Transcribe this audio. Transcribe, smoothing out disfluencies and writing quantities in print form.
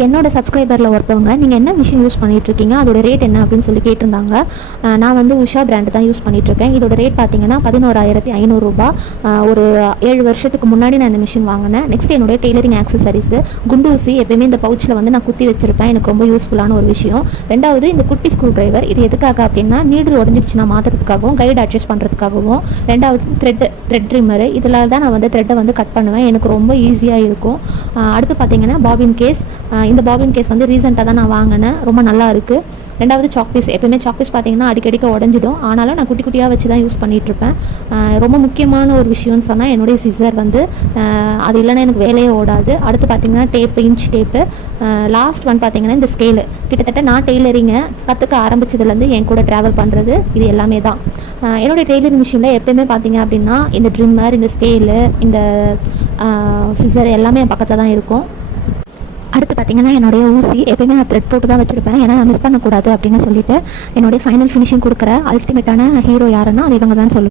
என்னோட சப்ஸ்கிரைபரில் ஒருத்தவங்க நீங்கள் என்ன மிஷின் யூஸ் பண்ணிகிட்ருக்கீங்க, அதோட ரேட் என்ன அப்படின்னு சொல்லி கேட்டிருந்தாங்க. நான் வந்து உஷா பிராண்டு தான் யூஸ் பண்ணிகிட்ருக்கேன். இதோட ரேட் பார்த்தீங்கன்னா 11,500 ரூபா. ஒரு 7 வருஷத்துக்கு முன்னாடி நான் இந்த மிஷின் வாங்கினேன். நெக்ஸ்ட் என்னோட டெய்லரிங் ஆக்சசரிஸு, குண்டு ஊசி எப்பயுமே இந்த பவுச்சில் வந்து நான் குத்தி வச்சுருப்பேன். எனக்கு ரொம்ப யூஸ்ஃபுல்லான ஒரு விஷயம். ரெண்டாவது இந்த குட்டி ஸ்க்ரூ டிரைவர். இது எதுக்காக அப்படின்னா நீடில் உடஞ்சிடுச்சுன்னா மாற்றுறதுக்காகவும் கைடு அட்ஜஸ்ட் பண்ணுறதுக்காகவும். ரெண்டாவது த்ரெட் ட்ரிம்மரு. இதில் தான் நான் வந்து த்ரெட்டை வந்து கட் பண்ணுவேன். எனக்கு ரொம்ப ஈஸியாக இருக்கும். அடுத்து பார்த்தீங்கன்னா பாபின் கேஸ். இந்த பாபின் கேஸ் வந்து ரீசெண்டாக தான் நான் வாங்கினேன். ரொம்ப நல்லா இருக்குது. ரெண்டாவது சாக்பீஸ். எப்பயுமே சாக்பீஸ் பார்த்தீங்கன்னா அடிக்கடிக்க உடஞ்சிடும். ஆனாலும் நான் குட்டி குட்டியாக வச்சு தான் யூஸ் பண்ணிகிட்ருப்பேன். ரொம்ப முக்கியமான ஒரு விஷயம்னு சொன்னால் என்னுடைய சிசர் வந்து அது இல்லைன்னா எனக்கு வேலையே ஓடாது. அடுத்து பார்த்தீங்கன்னா tape, inch tape. Last one பார்த்தீங்கன்னா இந்த ஸ்கேலு. கிட்டத்தட்ட நான் டெய்லரிங்கை கற்றுக்க ஆரம்பித்ததுலேருந்து என் கூட ட்ராவல் பண்ணுறது இது எல்லாமே தான். என்னுடைய டெய்லரிங் மிஷினில் எப்பயுமே பார்த்தீங்க அப்படின்னா இந்த ட்ரிம்மர், இந்த ஸ்கேலு, இந்த சிசர் எல்லாமே என் பக்கத்தில் தான் இருக்கும். அடுத்து பார்த்தீங்கன்னா என்னுடைய ஊசி எப்பயுமே நான் த்ரெட் போட்டு தான் வச்சுருப்பேன். ஏன்னா நான் மிஸ் பண்ணக்கூடாது அப்படின்னு சொல்லிட்டு என்னுடைய ஃபைனல் ஃபினிஷிங் கொடுக்குற அல்டிமேட்டான ஹீரோ யாருன்னா அது இவங்க தான் சொல்லுவேன்.